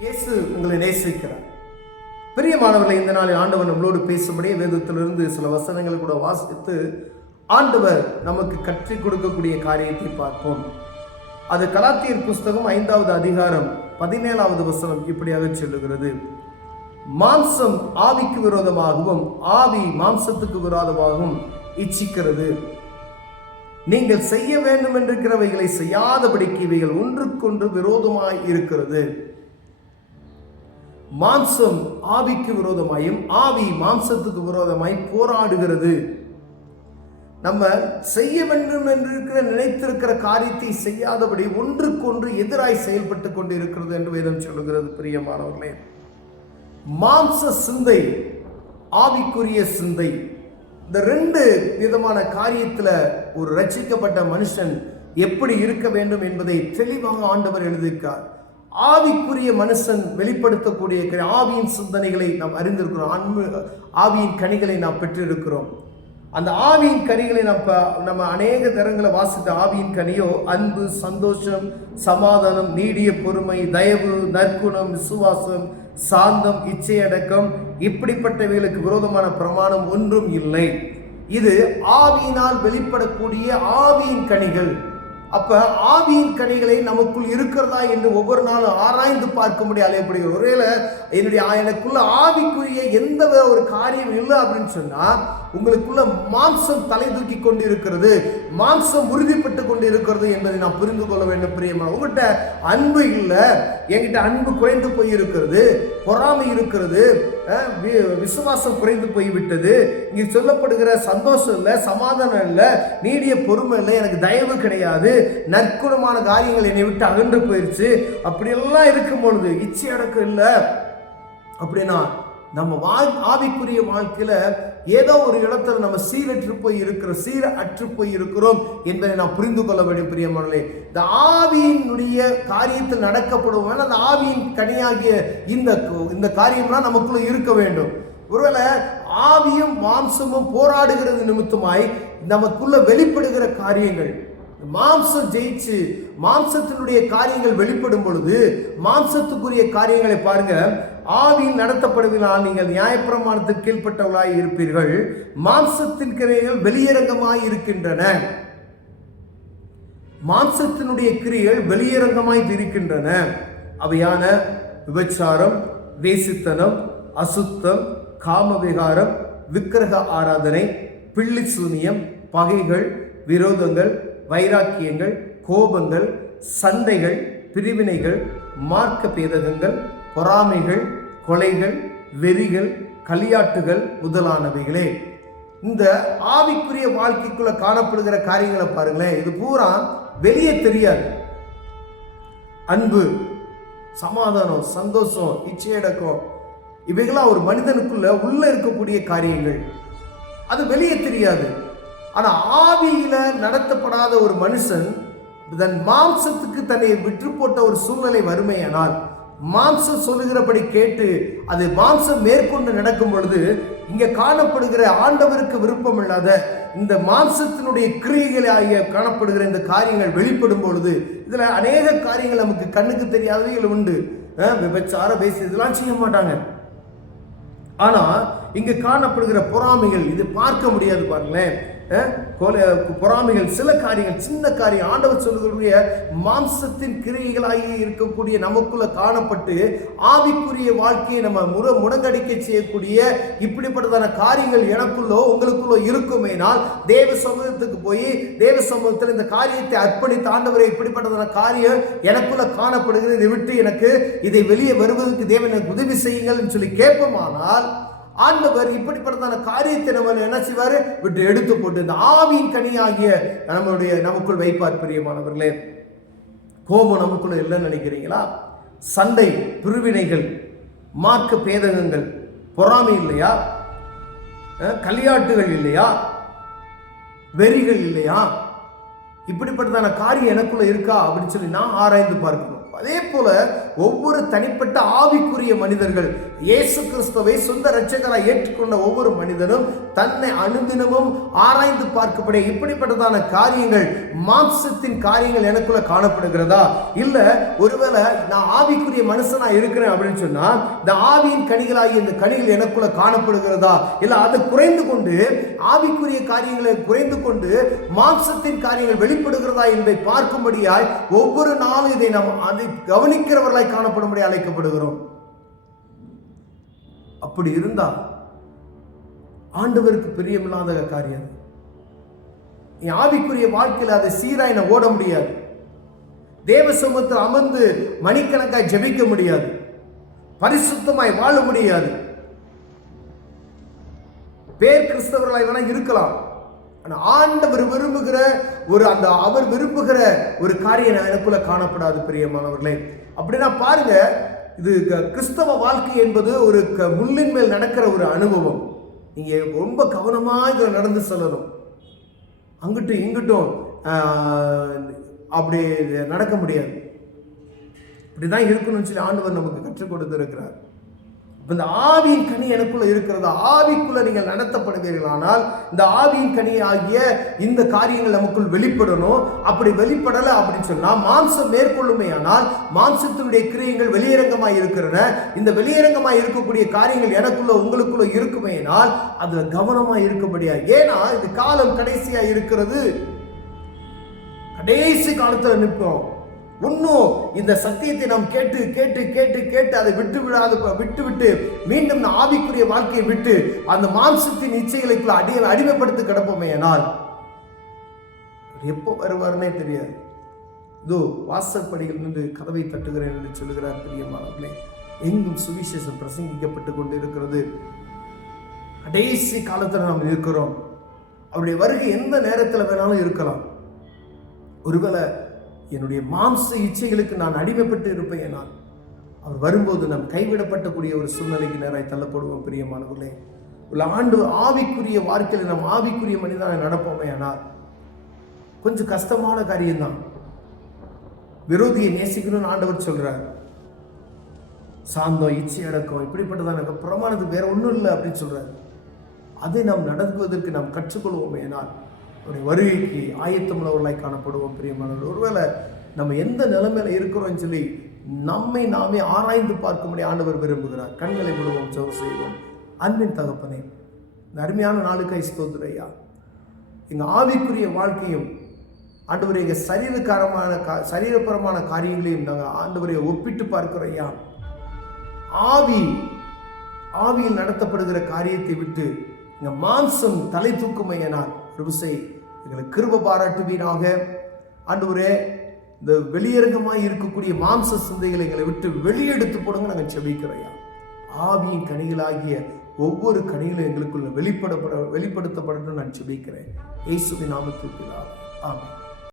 இயேசு உங்களை நேசிக்கிறார். பிரியமானவர்களை, இந்த நாளில் ஆண்டவர் நம்மளோடு பேசும்படியே வேதத்திலிருந்து சில வசனங்களை கூட வாசித்து ஆண்டவர் நமக்கு கற்றுக் கொடுக்கக்கூடிய காரியத்தை பார்ப்போம். அது கலாத்தியர் புஸ்தகம் 5வது அதிகாரம் 17வது வசனம் இப்படியாக சொல்லுகிறது: மாம்சம் ஆவிக்கு விரோதமாகவும் ஆவி மாம்சத்துக்கு விரோதமாகவும் இச்சிக்கிறது. நீங்கள் செய்ய வேண்டும் என்றிருக்கிறவைகளை செய்யாதபடிக்கு இவைகள் ஒன்றுக்கொன்று விரோதமாய் இருக்கிறது. மாம்சம் ஆவிக்கு விரோதமாயும் ஆவி மாம்சத்துக்கு விரோதமாய் போராடுகிறது. நம்ம செய்ய வேண்டும் என்று நினைத்திருக்கிற காரியத்தை செய்யாதபடி ஒன்றுக்கொன்று எதிராய் செயல்பட்டு கொண்டு இருக்கிறது என்று வேதம் சொல்லுகிறது. பிரியமானவர்களே, மாம்ச சிந்தை, ஆவிக்குரிய சிந்தை, இந்த ரெண்டு விதமான காரியத்துல ஒரு ரட்சிக்கப்பட்ட மனுஷன் எப்படி இருக்க வேண்டும் என்பதை தெளிவாக ஆண்டவர் எழுதியிருக்கார். ஆவிக்குரிய மனுஷன் வெளிப்படுத்தக்கூடிய ஆவியின் சிந்தனைகளை நாம் அறிந்திருக்கிறோம். ஆவியின் கனிகளை நாம் பெற்றிருக்கிறோம். அந்த ஆவியின் கனிகளை நம்ம அநேக தரங்களை வாசித்த ஆவியின் கனியோ அன்பு, சந்தோஷம், சமாதானம், நீடிய பொறுமை, தயவு, நற்குணம், விசுவாசம், சாந்தம், இச்சையடக்கம், இப்படிப்பட்டவைகளுக்கு விரோதமான பிரமாணம் ஒன்றும் இல்லை. இது ஆவியினால் வெளிப்படக்கூடிய ஆவியின் கனிகள். அப்ப ஆவியின் கனிகளை நமக்குள் இருக்கிறதா என்று ஒவ்வொரு நாளும் ஆராய்ந்து பார்க்கும்படி அழைக்கப்படுகிறது. ஒருவேளை எனக்குள்ள ஆவிக்குரிய எந்த ஒரு காரியம் இல்லை அப்படின்னு சொன்னா உங்களுக்குள்ள மாம்சம் தலை தூக்கி கொண்டு இருக்கிறது, மாம்சம் உறுதிப்பட்டு கொண்டு இருக்கிறது என்பதை நான் புரிந்து கொள்ள வேண்டும். பிரியமா, உங்கள்கிட்ட அன்பு இல்லை, என்கிட்ட அன்பு குறைந்து போய் இருக்கிறது, பொறாமை இருக்கிறது, விசுவாசம் குறைந்து போய்விட்டது, இங்கே சொல்லப்படுகிற சந்தோஷம் இல்லை, சமாதானம் இல்லை, நீடிய பொறுமை இல்லை, எனக்கு தயவு கிடையாது, நற்குணமான காரியங்கள் என்னை விட்டு அகன்று போயிடுச்சு, அப்படியெல்லாம் இருக்கும் பொழுது இச்சை அடக்கம் இல்லை அப்படின்னா நம்ம ஆவிக்குரிய வாழ்க்கையில ஏதோ ஒரு இடத்துல நம்ம சீரற்று போய் இருக்கிறோம் என்பதை நாம் புரிந்து கொள்ள வேண்டும். பிரியமானவர்களே, இந்த ஆவியினுடைய காரியத்தில் நடக்கப்படும் அந்த ஆவியின் கனியாகிய இந்த காரியம்லாம் நமக்குள்ள இருக்க வேண்டும். ஒருவேளை ஆவியும் மாம்சமும் போராடுகிறது நிமித்தமாய் நமக்குள்ள வெளிப்படுகிற காரியங்கள், மாம்சம் ஜெயிச்சு மாம்சத்தினுடைய காரியங்கள் வெளிப்படும் பொழுது மாம்சத்துக்குரிய காரியங்களை பாருங்க. ஆவியில் நடத்தப்படுவதால் நீங்கள் நியாயப்பிரமாணத்துக்கு கீழ்ப்பட்டவர்களாய் இருப்பீர்கள், மாம்சத்தின் கிரியைகள் வெளியரங்கமாய் இருக்கின்றன. மாம்சத்தினுடைய கிரியைகள் வெளியரங்கமாய் இருக்கின்றன. அவையான விபச்சாரம், வேசித்தனம், அசுத்தம், காமவிகாரம், விக்கிரக ஆராதனை, பிள்ளி சூனியம், பகைகள், விரோதங்கள், வைராக்கியங்கள், கோபங்கள், சண்டைகள், பிரிவினைகள், மார்க்க பேதகங்கள், பொறாமைகள், கொலைகள், வெறிகள், களியாட்டுகள் முதலானவைகளே. இந்த ஆவிக்குரிய வாழ்க்கைக்குள்ள காணப்படுகிற காரியங்களை பாருங்களேன். இது பூரா வெளியே தெரியாது. அன்பு, சமாதானம், சந்தோஷம், இச்சையடக்கம், இவைகளாம் ஒரு மனிதனுக்குள்ள உள்ள இருக்கக்கூடிய காரியங்கள். அது வெளியே தெரியாது. ஆனா ஆவியில நடத்தப்படாத ஒரு மனுஷன் தன் மாம்சத்துக்கு தன்னை விற்று போட்ட ஒரு சூழ்நிலை வறுமையானால், மாம்சம் சொல்லுகிறபடி கேட்டு அது மாம்சம் மேற்கொண்டு நடக்கும் பொழுது இங்க காணப்படுகிற ஆண்டவருக்கு விருப்பம் இல்லாத இந்த மாம்சத்தினுடைய கிரியைகளை ஆகிய காணப்படுகிற இந்த காரியங்கள் வெளிப்படும் பொழுது இதுல அநேக காரியங்கள் நமக்கு கண்ணுக்கு தெரியாதவைகள் உண்டு. விபச்சார பேசி இதெல்லாம் செய்ய மாட்டாங்க. ஆனா இங்க காணப்படுகிற பொறாமைகள் இது பார்க்க முடியாது. பாருங்களேன், பொறாமைகள், சில காரியங்கள், சின்ன காரியம், ஆண்டவர் சொல்லுகிற மாம்சத்தின் கிரியைகளாகி இருக்கக்கூடிய நமக்குள்ள காணப்பட்டு ஆவிக்குரிய வாழ்க்கையை நம்ம முடங்கடிக்க செய்யக்கூடிய இப்படிப்பட்டதான காரியங்கள் எனக்குள்ளோ உங்களுக்குள்ளோ இருக்குமேனால் தேவ சமூகத்துக்கு போய் தேவ சமூகத்தில் இந்த காரியத்தை அர்ப்பணித்து ஆண்டவரை இப்படிப்பட்டதான காரியம் எனக்குள்ள காணப்படுகிறது, இதை விட்டு எனக்கு இதை வெளியே வருவதற்கு தேவன் எனக்கு உதவி செய்யுங்கள் சொல்லி கேட்போமானால் ஆண்டவர் இப்படிப்பட்டதான காரியத்தை நம்ம என்ன செய்வாரு, விட்டு எடுத்து போட்டு இந்த ஆவியின் கனியாகிய நமக்குள் வைப்பார். பிரியமானவர்களே, கோபம் நமக்குள்ள இல்லைன்னு நினைக்கிறீங்களா? சண்டை, பிரிவினைகள், மார்க்க பேதகங்கள், பொறாமை இல்லையா? களியாட்டுகள் இல்லையா? வெறிகள் இல்லையா? இப்படிப்பட்டதான காரியம் எனக்குள்ள இருக்கா அப்படின்னு சொல்லி நான் ஆராய்ந்து பார்க்கணும். அதே போல ஒவ்வொரு தனிப்பட்ட ஆவிக்குரிய மனிதர்கள் இயேசு கிறிஸ்துவை சொந்த இரட்சகராய் ஏற்றுக்கொண்ட ஒவ்வொரு மனிதனும் தன்னை அனுதினமும் ஆராய்ந்து பார்க்கப்பட இப்படிப்பட்டதான காரியங்கள், மாம்சத்தின் காரியங்கள் எனக்குள்ள காணப்படுகிறதா, இல்ல ஒருவேளை நான் ஆவிக்குரிய மனுஷனா இருக்கிறேன் அப்படின்னு சொன்னா இந்த ஆவியின் கனிகளாகிய இந்த கனிகள் எனக்குள்ள காணப்படுகிறதா, இல்ல அது குறைந்து கொண்டு ஆவிக்குரிய காரியங்களை குறைந்து கொண்டு மாம்சத்தின் காரியங்கள் வெளிப்படுகிறதா என்பதை பார்க்கும்படியாய் ஒவ்வொரு நாளும் இதை நாம் அதை கவனிக்கிறவர்களாய் காணப்படும்படி அழைக்கப்படுகிறோம். அப்படி இருந்தா ஆண்டவருக்கு பிரியமில்லாத காரியம். ஆவிக்குரிய வாழ்க்கையில் அதை சீராய் ஓட முடியாது. தேவ சமூகத்தில் அமர்ந்து மணிக்கணக்காய் ஜெபிக்க முடியாது. பரிசுத்தமாய் வாழ முடியாது. பேர் கிறிஸ்தவர்களாய் வேணா இருக்கலாம். ஆண்டவர் விரும்புகிற அவர் விரும்புகிற ஒரு காரியம் எனக்குள்ள காணப்படாது பிரியமானவர்களே. அப்படின்னா பாருங்க, இது கிறிஸ்தவ வாழ்க்கை என்பது ஒரு முள்ளின் மேல் நடக்கிற ஒரு அனுபவம். நீங்க ரொம்ப கவனமா இதை நடந்து செல்லணும். அங்கிட்டும் இங்கிட்டும் அப்படி நடக்க முடியாது. இப்படிதான் இருக்கணும்னு சொல்லி ஆண்டவர் நமக்கு கற்றுக் கொடுத்திருக்கிறார். இந்த ஆவியின் கனி எனக்குள்ள இருக்கிறதா, ஆவிக்குள்ள நீங்கள் நடத்தப்படுவீர்களானால் இந்த ஆவியின் கனி ஆகிய இந்த காரியங்கள் நமக்குள் வெளிப்படணும். அப்படி வெளிப்படலை அப்படின்னு சொன்னா மாம்சம் மேற்கொள்ளுமே, ஆனால் மாம்சத்தினுடைய கிரியைகள் வெளியரங்கமாய் இருக்கிறன. இந்த வெளியரங்கமாய் இருக்கக்கூடிய காரியங்கள் எனக்குள்ள உங்களுக்குள்ள இருக்குமேனால் அது கவனமாய் இருக்கும்படியா. ஏன்னா இது காலம் கடைசியா இருக்கிறது. கடைசி காலத்துல நிற்போம். இன்னும் இந்த சத்தியத்தை நாம் கேட்டு கேட்டு கேட்டு கேட்டு அதை விட்டு மீண்டும் ஆவிக்குரிய வாழ்க்கையை விட்டு அந்த மாம்சத்தின் இச்சைகளுக்குள்ள அடிமைப்படுத்தி கிடப்போமே, ஆனால் எப்போ வருவாருன்னே தெரியாது. இதோ வாசற்படியில் நின்று கதவை தட்டுகிறேன் என்று சொல்லுகிறார் பிரியமானவர்களே. எங்கும் சுவிசேஷம் பிரசங்கிக்கப்பட்டு கொண்டு இருக்கிறது. கடைசி காலத்தில் நாம் இருக்கிறோம். அவருடைய வருகை எந்த நேரத்தில் வேணாலும் இருக்கலாம். ஒருவேளை என்னுடைய மாம்ச இச்சைகளுக்கு நான் அடிமைப்பட்டு இருப்பேன், நான் அவர் வரும்போது நாம் கைவிடப்பட்டக்கூடிய ஒரு சூழ்நிலைக்கு நேராய் தள்ளப்படுவோம் பிரியமானவர்களே. ஆண்டு ஆவிக்குரிய வாழ்க்கையில் நாம் ஆவிக்குரிய மனிதனாக நடப்போமே, ஆனால் கொஞ்சம் கஷ்டமான காரியம்தான். விரோதியை நேசிக்கணும்னு ஆண்டவர் சொல்றார். சாந்தம், இச்சை அடக்கம், இப்படிப்பட்டதான பிரமாணத்துக்கு வேற ஒன்றும் இல்லை அப்படின்னு சொல்றாரு. அதை நாம் நடக்குவதற்கு நாம் கற்றுக்கொள்வோமே, ஆனால் அவருடைய வருகைக்கு ஆயத்தமுள்ளவர்களாய் காணப்படுவோம் பிரியமானவர்கள். ஒருவேளை நம்ம எந்த நிலைமையில இருக்கிறோம் சொல்லி நம்மை நாமே ஆராய்ந்து பார்க்கும்படி ஆண்டவர் விரும்புகிறார். கண்களை விடுவோம், ஜெபம் செய்வோம். அன்பின் தகப்பனே, இந்த அருமையான நாளுக்காய் ஸ்தோத்திரம் ஐயா. எங்க ஆவிக்குரிய வாழ்க்கையும் ஆண்டவரை எங்க சரீரபரமான காரியங்களையும் நாங்கள் ஆண்டவரை ஒப்பிட்டு பார்க்கிறோம் ஐயா. ஆவியில் நடத்தப்படுகிற காரியத்தை விட்டு எங்க மாம்சம் தலை தூக்குமையனால் ருசை எங்களுக்கு கிருபை பாராட்டுவீராக. ஆண்டவரே, இந்த வெளியரங்கமாய் இருக்கக்கூடிய மாம்ச சிந்தைகளை எங்களை விட்டு வெளியெடுத்து போடுங்க நாங்கள் செபிக்கிறோம். ஆவியின் கனிகளாகிய ஒவ்வொரு கனிகளும் எங்களுக்குள்ள வெளிப்படுத்தப்படணும் நான் செபிக்கிறேன். இயேசுவின் நாமத்தில் ஆமென்.